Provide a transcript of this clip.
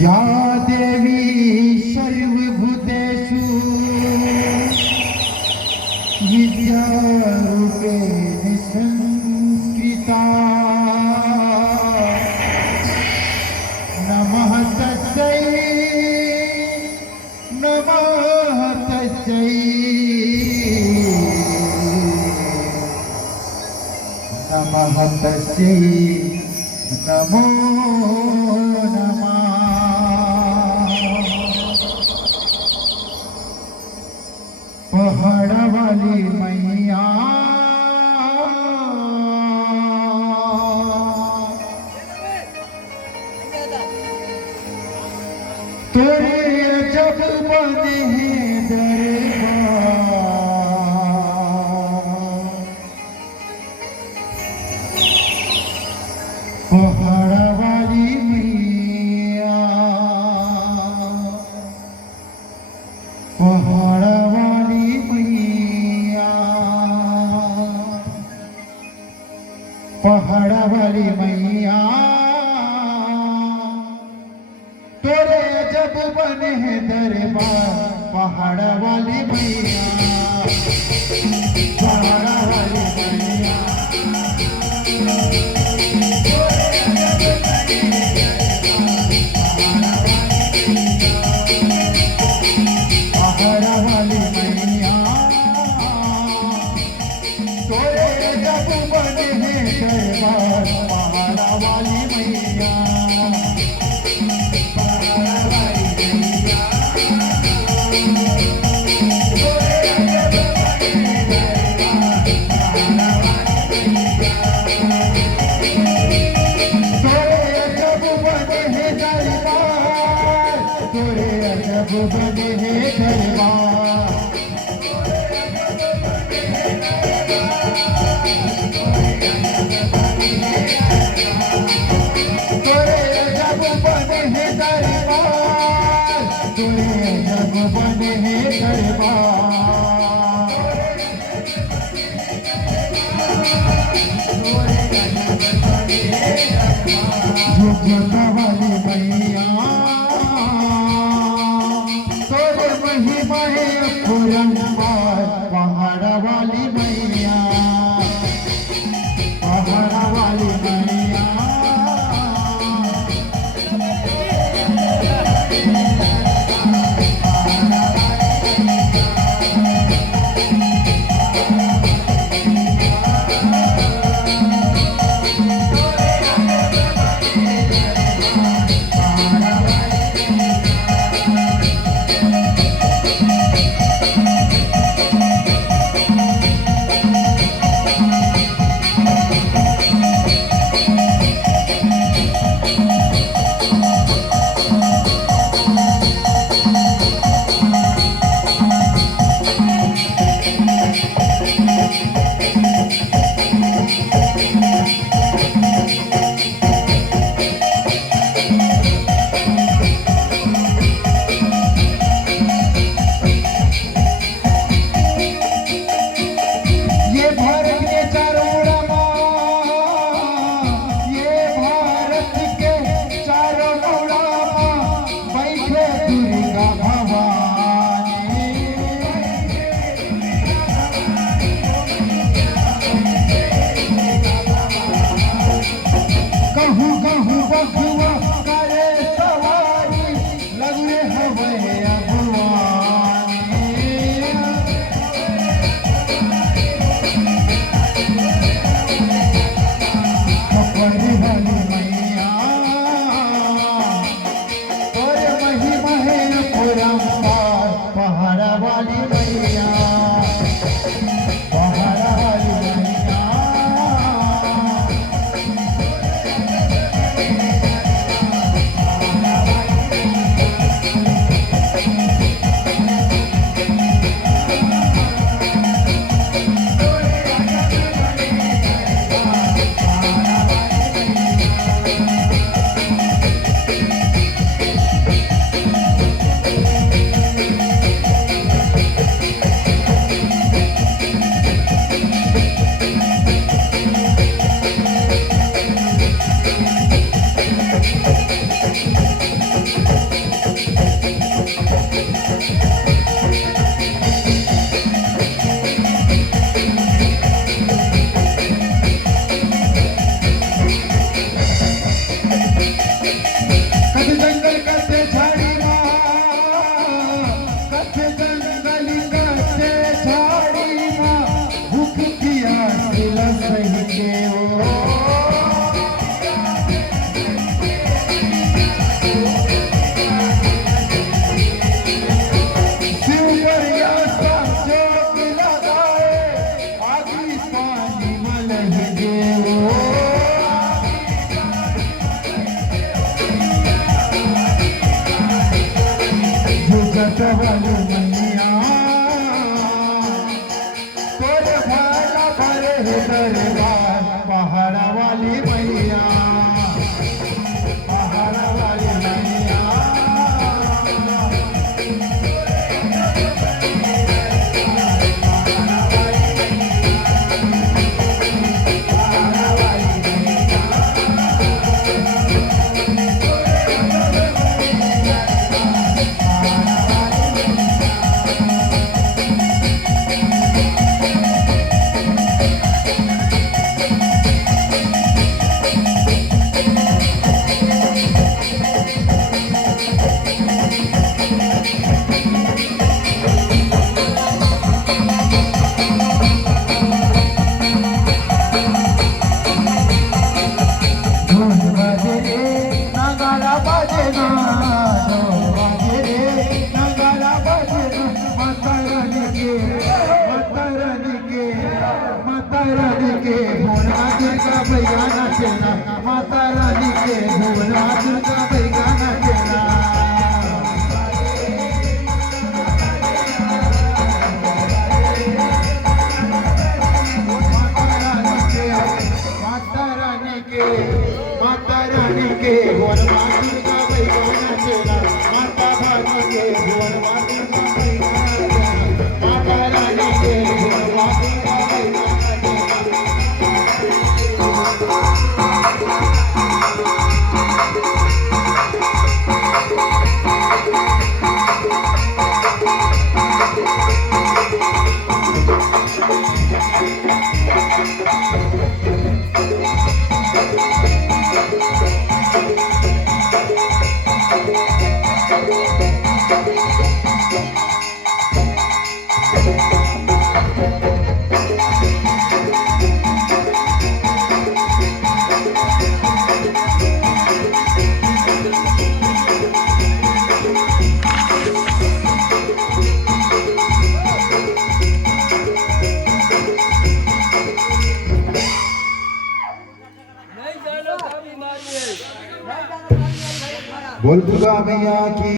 या देवी सर्वभूतेषु विद्यारूपेण संस्कृता नमः तस्यै नमः तस्यै नमः तस्यै नमो नमः। पहाड़ वाली मैया तोरे जब बने हैं दरबार पहाड़ वाली मैया पहाड़ वाली मैया पहाड़ वाली मैया तोरे जब बने हैं दरबार पहाड़ वाली मैया पहाड़ वाली मैया पहाड़ वाली मैया तोरे जब बने हैं दरबार पहाड़ वाली मैया जब बने हैं दरबार तोरे जब बने हैं दरबार तोरे जब बने हैं दरबार झुकता वाली मैया महिमा है पुरंदर पहाड़ वाली मैया पहाड़ वाली मैया कथे जंगल कथे झाड़ी माँ, कथे जंगली कथे झाड़ी माँ, भूख प्यास दिला सही के ओ वाली मैया तोरे भाला भरे दरबार पहाड़ा वाली मैया, पहाड़ा वाली मैया माता रानी के भुवना दुर्गा बैगाना चला, माता रानी के भुवना दुर्गा बैगाना चला, माता रानी के भुवना दुर्गा बैगाना चला, माता रानी के भुवना दुर्गा बैगाना बोल दुर्गा मैया की।